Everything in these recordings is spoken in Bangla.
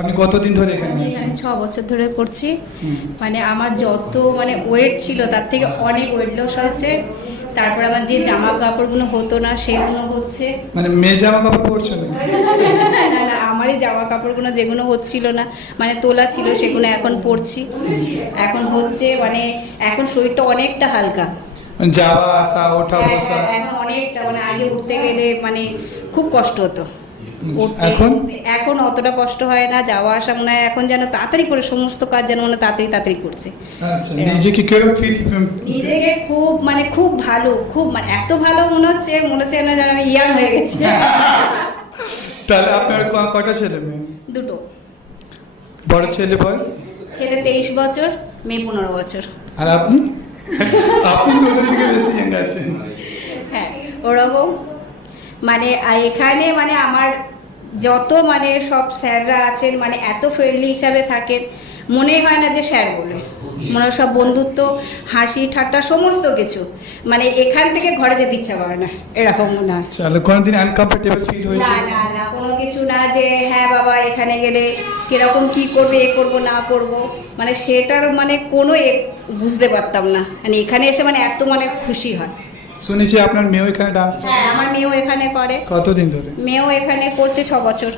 আপনি কতদিন ধরে এখানে আমি আছেন? এখানে 6 বছর ধরে করছি। মানে আমার যত ওয়েট ছিল তার থেকে অনেক ওয়েট লস হয়েছে। তারপর আমার যে জামা কাপড়গুলো হতো না সেগুলো হচ্ছে। মানে মেয়ে জামা কাপড় পরছো না? না না, আমারই জামা কাপড়গুলো যেগুলো হচ্ছিল না, মানে তোলা ছিল, সেগুলো এখন পরছি। এখন হচ্ছে, মানে এখন শরীরটা অনেকটা হালকা। মানে যাওয়া আসা ওঠা বসা এখন অনেকটা, মানে আগে উঠতে গেলে মানে খুব কষ্ট হতো। উঠতে এখন এখন অতটা কষ্ট হয় না, যাওয়া আসা মনে হয় এখন যেন তাড়াতাড়ি করে সমস্ত কাজ যেন মনে হয় তাড়াতাড়ি তাড়াতাড়ি করছে। আচ্ছা, নিজেকে কিরকম ফিট? নিজেকে খুব, মানে খুব ভালো, খুব মানে এত ভালো মনে হচ্ছে না যেন আমি ইয়াং হয়ে গেছি। তাহলে আপনার কটা ছেলে মেয়ে? দুটো। বড় ছেলে বয়স? ছেলে 23 বছর, মেয়ে 15 বছর। আর আপনি? আপনি তো ওদের থেকে বেশি ইয়াং আছেন। হ্যাঁ, ওরকম। মানে এখানে মানে আমার যত মানে সব স্যাররা আছেন, মানে এত ফ্রেন্ডলি হিসাবে থাকেন, মনে হয় না যে স্যার বলে, মনে হয় সব বন্ধুত্ব, হাসি ঠাট্টা সমস্ত কিছু। মানে এখান থেকে ঘরে যেতে ইচ্ছা করে না, এরকম মনে হয়। চলো, কোনোদিন আনকমফোর্টেবল ফিল হয়েছে? না না না, কোনো কিছু না যে হ্যাঁ বাবা এখানে গেলে কিরকম কি করবে, এ করবো না করব, মানে সেটার মানে কোনো বুঝতে পারতাম না। মানে এখানে এসে মানে এত মানে খুশি হয়। শুনেছি আপনার মেয়েও এখানে ডান্স করে। হ্যাঁ, আমার মেয়েও এখানে করে। কতদিন ধরে? মেয়েও এখানে করছে 6 বছর।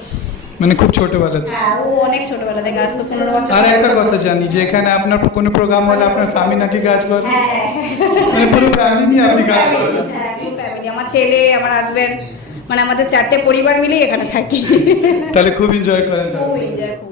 মানে খুব ছোটবেলা থেকে? হ্যাঁ, ও অনেক ছোটবেলা থেকে, আজ তো 15 বছর। আর একটা কথা জানি যে এখানে আপনার কোনো প্রোগ্রাম হলে আপনার স্বামী নাকি কাজ করে? হ্যাঁ হ্যাঁ মানে পুরো ফ্যামিলি নিয়ে আপনি কাজ করেন? হ্যাঁ, পুরো ফ্যামিলি, আমার ছেলে, আমার হাজবেন্ড, মানে আমাদের 4টে পরিবার মিলেই এখানে থাকি। তাহলে খুব এনজয় করেন? খুব এনজয়, খুব।